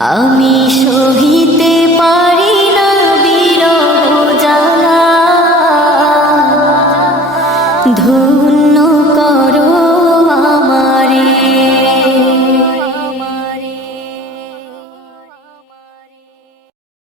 আমি পারি না বীর ধন্য করো